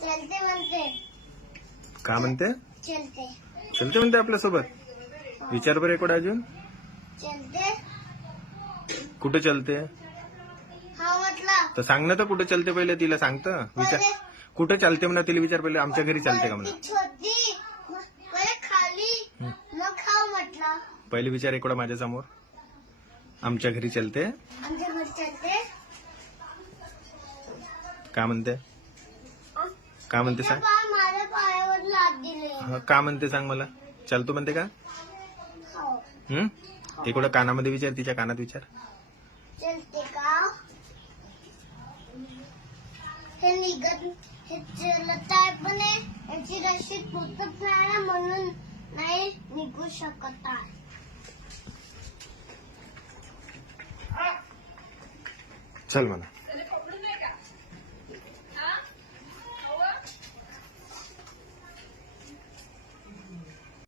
चलते म्हणते. का म्हणते? चलते. चलते म्हणते आपल्यासोबत? विचार बरं एकवडा अजून. चलते. कुठे चलते? हा म्हटलं. तर सांग ना तर कुठे चलते पहिले तिला सांगतं विचार. कुठे चालते म्हणा तिला विचार पहिले. आमच्या घरी चालते का म्हणा? छोटी. पहिले खाली. मग खाऊ म्हटलं. पहिले विचार एकवडा माझ्यासमोर आमच्या घरी चलते. आमच्या घरी चलते. का म्हणते? का म्हणते सांग? पाय माझ्या पायावर लाद दिले. हा, का म्हणते सांग मला? चालतो म्हणते का? हो. हम्म एकवडा कानामध्ये विचार तिच्या कानात विचार. चलते का? हे निघत हे चलत आहे पण हे याची रशी तुटत नाही ना म्हणून नाही निघू शकत आहे. चल म्हणा.